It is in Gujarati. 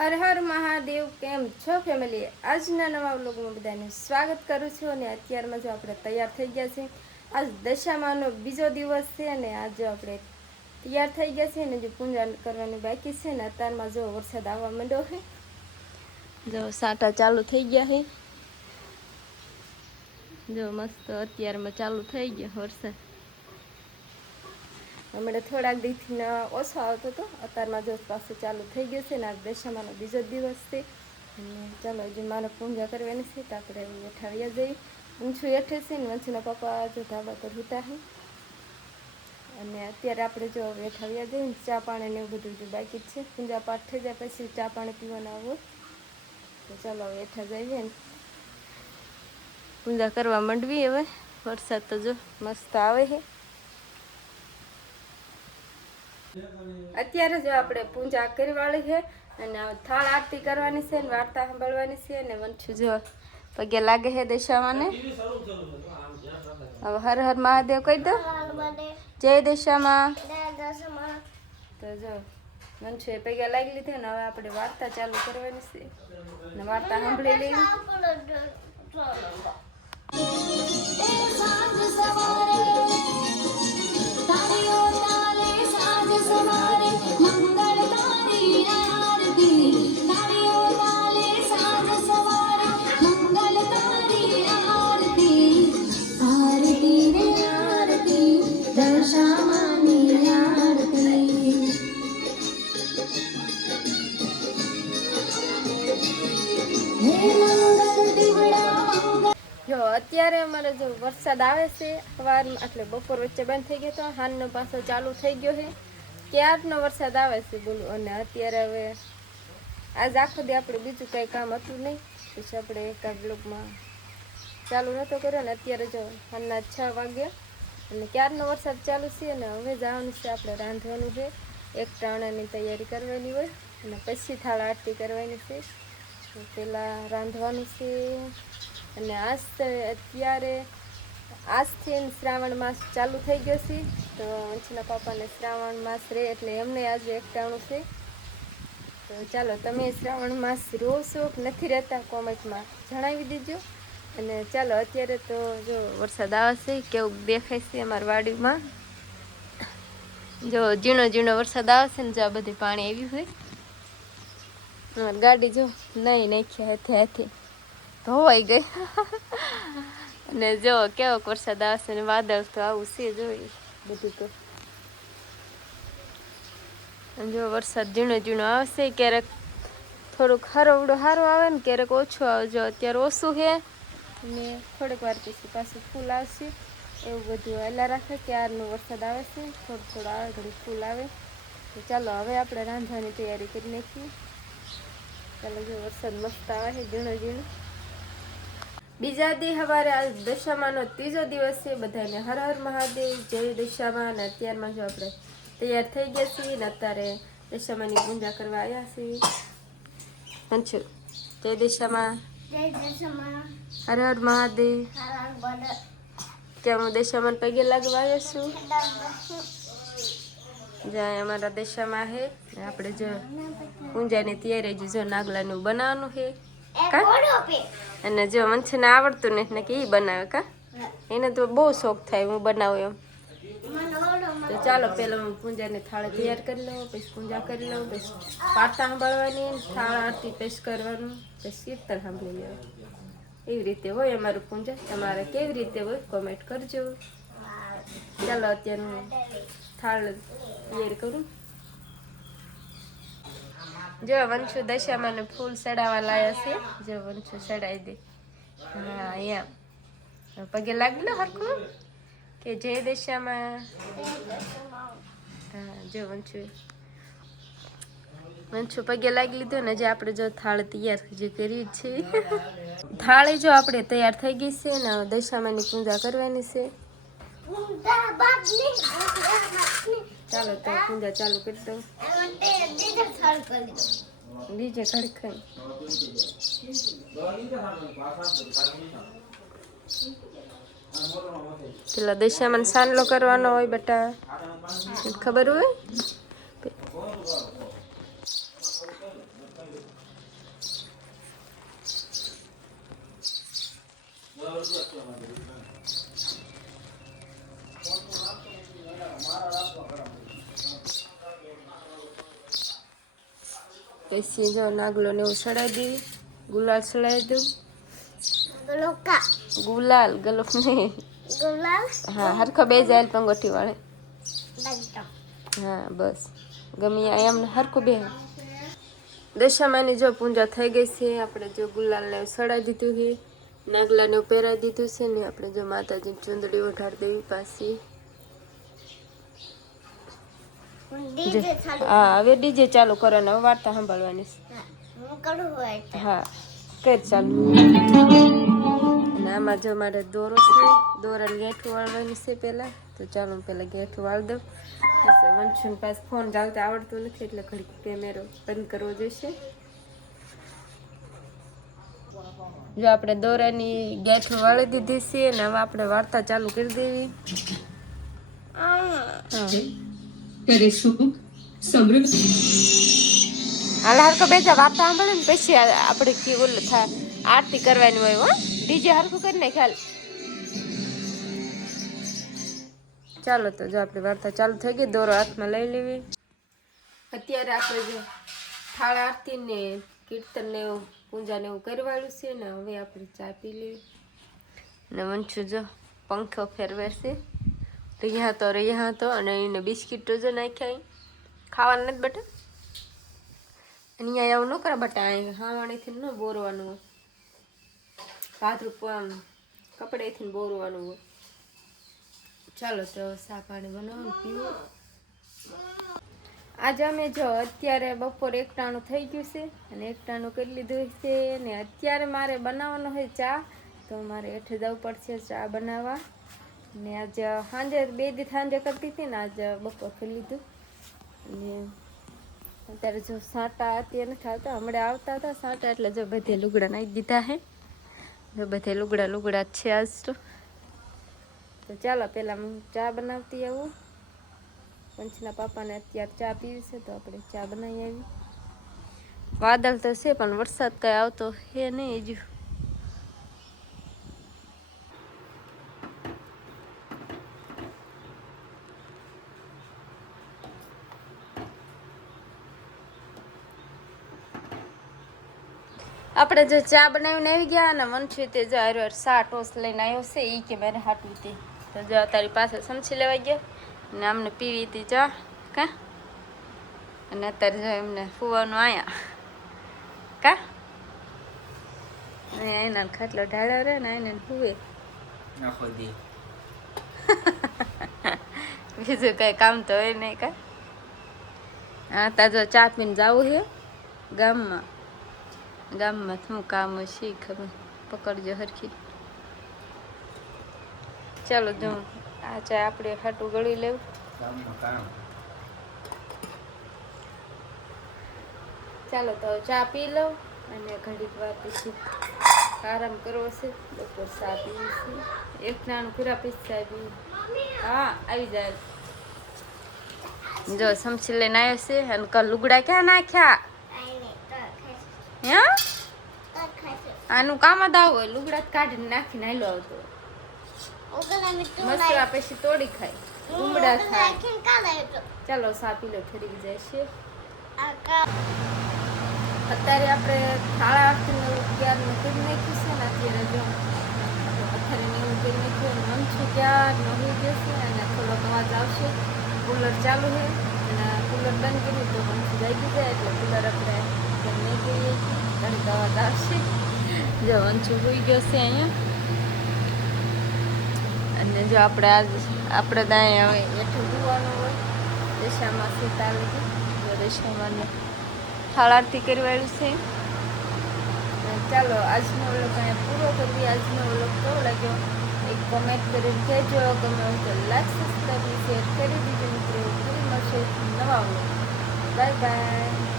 હર હર મહાદેવ. કેમ છો ફેમિલી? આજના નવા વ્લોગમાં બધાને સ્વાગત કરું છું. અને અત્યારમાં જો આપણે તૈયાર થઈ ગયા છે. આજ દશામાનો બીજો દિવસ છે અને આજે આપણે તૈયાર થઈ ગયા છે ને જો પૂજા કરવાની બાકી છે ને અત્યારમાં જો વરસાદ આવવા માંડ્યો છે. જો સાટા ચાલુ થઈ ગયા છે. જો મસ્ત અત્યારમાં ચાલુ થઈ ગયો વરસાદ. હમણાં થોડાક દીથી ઓછો આવતો હતો, અત્યારમાં જો પાછું ચાલુ થઈ ગયું છે ને આ દશામાનો બીજો દિવસ છે. અને ચાલો હજી મારે પૂજા કરવાની છે તો આપણે બેઠાવ્યા જઈએ. વંશુ હેઠે છે ને વંશુના પપ્પા જો ધાબા પર ઉતા છે. અને અત્યારે આપણે જો બેઠાવ્યા જઈએ ને ચા પાણી ને એવું બધું જો બાકી જ છે. પૂજા પાઠ થઈ જાય પછી ચા પાણી પીવાના આવો તો ચાલો બેઠા જઈએ ને પૂજા કરવા માંડવી. હવે વરસાદ તો જો મસ્ત આવે છે. અત્યારે જો આપણે પૂજા કરવાળી છે અને થાળ આરતી કરવાની છે ને વાર્તા સાંભળવાની છે. અને વંશુ જો પગે લાગે છે દશામાને. હવે હર હર મહાદેવ કહી દો, જય દશામાં. તો જો વંશુ એ પગે લાગી લીધી ને હવે આપણે વાર્તા ચાલુ કરવાની છે અને વાર્તા સાંભળી લેવી. જો અત્યારે અમારે જો વરસાદ આવે છે સવારમાં, એટલે બપોર વચ્ચે બંધ થઈ ગયો હતો, હાનનો પાછો ચાલુ થઈ ગયો છે. ક્યારનો વરસાદ આવે છે બોલું. અને અત્યારે હવે આજ આખો દી આપણે બીજું કંઈ કામ હતું નહીં, પછી આપણે એકાદ બ્લોકમાં ચાલુ નહોતો કર્યો ને અત્યારે જો હાલના 6 વાગ્યા અને ક્યારનો વરસાદ ચાલુ છે. અને હવે જવાનું છે આપણે રાંધવાનું છે. એક ટાણાની તૈયારી કરવાની હોય અને પછી થાળ આરતી કરવાની છે. પહેલાં રાંધવાનું છે. અને અત્યારે આજથી શ્રાવણ માસ ચાલુ થઈ ગયો છે. તો વંશના પાપાને શ્રાવણ માસ રહે એટલે એમને આજે એકટાણું છે. તો ચાલો તમે શ્રાવણ માસ રહો છો કે નથી રહેતા કોમેન્ટમાં જણાવી દીજો. અને ચાલો અત્યારે તો જો વરસાદ આવે છે, કેવું દેખાય છે અમારી વાડીમાં. જો ઝીણો ઝીણો વરસાદ આવે છે ને જો આ બધી પાણી આવ્યું હોય. અમારી ગાડી જો નહીં નાખ્યા હાથે હાથે ધોવાઈ ગઈ. અને જો કેવોક વરસાદ આવશે ને વાદળ તો આવું છે જોઈ બધું. તો જો વરસાદ ઝીણો ઝીણો આવશે, ક્યારેક થોડુંક હરવડો સારું આવે ને ક્યારેક ઓછું આવે. જો અત્યારે ઓછું છે અને થોડીક વાર પછી પાછું ફૂલ આવશે. એવું બધું હાલ્યા રાખે. ક્યારનો વરસાદ આવે છે, થોડું થોડું આવે ઘડી ફૂલ આવે. તો ચાલો હવે આપણે રાંધવાની તૈયારી કરી નાખીએ. ચાલો જો વરસાદ મસ્ત આવે છે ઝીણો ઝીણો. બીજા દી સવારે આ દશામાનો ત્રીજો દિવસ છે. બધાને હર હર મહાદેવ, જય દશામાં. અને અત્યારમાં જો આપણે તૈયાર થઈ ગયા છીએ ને અત્યારે દશામાની પૂજા કરવા આવ્યા છીએ. વંશુ જય દશામાં, હર હર મહાદેવ. ત્યાં હું દશામાન પગે લાગવા આવ્યા છું. જ્યાં અમારા દશામાં છે આપણે જો પૂજાની તૈયારી જો નાગલાનું બનાવવાનું છે. અને જો વંશુને આવડતું નથી ને કે એ બનાવે કા, એને તો બહુ શોખ થાય હું બનાવું એમ. તો ચાલો પહેલાં હું પૂજાની થાળ તૈયાર કરી લઉં, પછી પૂજા કરી લઉં, પછી પાટા સાંભળવાની, થાળ આરતી પેશ કરવાનું, પછી કીર્તન સાંભળી લેવાનું. એવી રીતે હોય અમારું પૂજા. તમારે કેવી રીતે હોય કોમેન્ટ કરજો. ચાલો અત્યારે હું થાળ તૈયાર કરું. જો વંશુ દશામાને ફૂલ ચડાવવા લાયા છે. જો વંશુ ચડાવી દે. હા એમ પગે લાગી લો હરખું કે જય દશામાં. હા જો વંશુ પગે લાગી લીધો ને જે આપણે જો થાળ તૈયાર જે કરી છે. થાળી જો આપણે તૈયાર થઈ ગઈ છે ને દશામાની પૂજા કરવાની છે. ચાલો તો પૂજા ચાલુ કરી દઉં. બીજે ખડખાઈ પેલા દશામાં સાનલો કરવાનો હોય બેટા, ખબર હોય. પછી જો નાગલો ને એવું સડાઈ દેવી, ગુલાલ સડાઈ દઉં. ગુલાલ ગલોફ નહીં, હા હરખો બે જાય પંગોઠી વાળે. હા બસ ગમે એમને હરખું બે. દશામાની જો પૂજા થઈ ગઈ છે. આપણે જો ગુલાલને સડાઈ દીધું છે, નાગલાને પહેરાવી દીધું છે ને આપણે જો માતાજી ચુંદડી ઉઢાડી દેવી પાછી. હા હવે ડીજે ચાલુ કરો ને હવે વાર્તા સાંભળવાની છે. હા કર ચાલુ. અને આમાં જો મારે દોરો છે, દોરાને ગેઠું વાળવાની છે પહેલાં. તો ચાલો હું પહેલાં ગેઠું વાળી દઉં. વંશુન પાસે ફોન ચાલતા આવડતું નથી એટલે ઘડી કેમેરો બંધ કરવો જોઈશે. જો આપણે દોરાની ગેઠું વાળી દીધી છે ને હવે આપણે વાર્તા ચાલુ કરી દેવી. કરે સુખ સમૃદ્ધ હાલ હરકો બેજા વાર્તા સાંભળે ને પછી આપણે કે ઓલું થાય આરતી કરવાની હોય. હો ડીજે હરખું કરી નાખ હાલ. ચાલો તો જો આપણી વાર્તા ચાલુ થઈ ગઈ. દોરો હાથમાં લઈ લેવી. અત્યારે આપણે જો થાળ આરતી ને કીર્તન ને એવું પૂજા ને એવું કરવાનું છે ને હવે આપણે ચા પી લેવી. ને વંશુ જો પંખો ફેરવે છે. રહ્યા તો અને એને બિસ્કીટ જો નાખ્યા ખાવાનું નથી બટા. અહીંયા એવું ન કરે બટા, અહીં હાવાણીથી ન બોરવાનું હોય, ભાત રૂપવા આમ કપડેથી બોરવાનું હોય. ચાલો તો ચા પાણી બનાવવાનું પીવું. આજે અમે જો અત્યારે બપોર એકટાણું થઈ ગયું છે અને એકટાણું કરી લીધું છે ને અત્યારે મારે બનાવવાનો હોય ચા. તો મારે હેઠે જવું પડશે ચા બનાવવા. ને આજે સાંજે 2 દી સાંજે કરતી હતી ને આજે બપોર કરી લીધું. અને અત્યારે જો સાંટા અત્યારે નથી આવતા, હમણાં આવતા હતા સાંટા એટલે જો બધે લુગડા નાખી દીધા હે. જો બધે લુગડા જ છે આજ તો ચાલો પહેલાં હું ચા બનાવતી આવું. પંચના પાપાને અત્યારે ચા પીવી છે તો આપણે ચા બનાવી આવી. વાદળ તો છે પણ વરસાદ કઈ આવતો હે નહીં હજુ. આપણે જો ચા બનાવીને આવી ગયા અને વંશુ તે જો હાર સા ટોસ લઈને આવ્યો છે. એ કે મારે હાટવી હતી તો જો તારી પાસે સમસી લેવા ગયા ને અમને પીવી હતી ચા કા. અને અત્યારે જો એમને ફૂવાનું આયા કા એના ખાટલો ઢાળ્યો રહે ને એને ફૂવે. બીજું કઈ કામ તો હોય નહીં કા. હા તાજો ચા પીને જવું છે ગામમાં. ગામમાં શું કામ હશે ખબર પકડજો હરખી. ચાલો જો આ ચા આપણે ખાટું ગળી લેવું. ચાલો તો ચા પી લઉં અને ઘડીક વાર પછી આરામ કરવો છે. બપોર ચા પીવી છે. એક નાનું પૂરા પૈસા પી. હા આવી જાય. જો સમસી લઈને આવ્યો છે અને લુગડા ક્યાં નાખ્યા હે. આનું કામ જ આવું હોય લુગડા કાઢીને નાખીને હાલો આવતો મસરા પછી તોડી ખાય ગુમડા ખાય. ચાલો સા પી લો ઠરી જાય છે. અત્યારે આપણે થાળા આરતીને ક્યારનું કરી નાખ્યું છે ને અત્યારે જો પથ્થરીને એવું કરી નાખ્યું. મન છું ક્યાર નવી જશે અને થોડોક અવાજ આવશે. કુલર ચાલુ છે અને કુલર બંધ કર્યું તો મન જાગી જાય એટલે કુલર આપણે નહીં કરીએ ઘણી અવાજ આવશે. જો વંશુ હોઈ ગયો છે અહીંયા. અને જો આપણે દાય હવે એઠું ધોવાનું હોય દશામાં સીતા લીધી. જો દશામાં થાળ આરતી કરવાયું છે. ચાલો આજનો વ્લોગ અહીંયા પૂરો કરવી. આજનો વ્લોગ કેવો લાગ્યો એક કોમેન્ટ કરીને કહેજો. ગમે તો લાઈક સબસ્ક્રાઈબ શેર કરી દીજો મિત્રો. ફરી મળશે નવા વ્લોગ. Bye bye.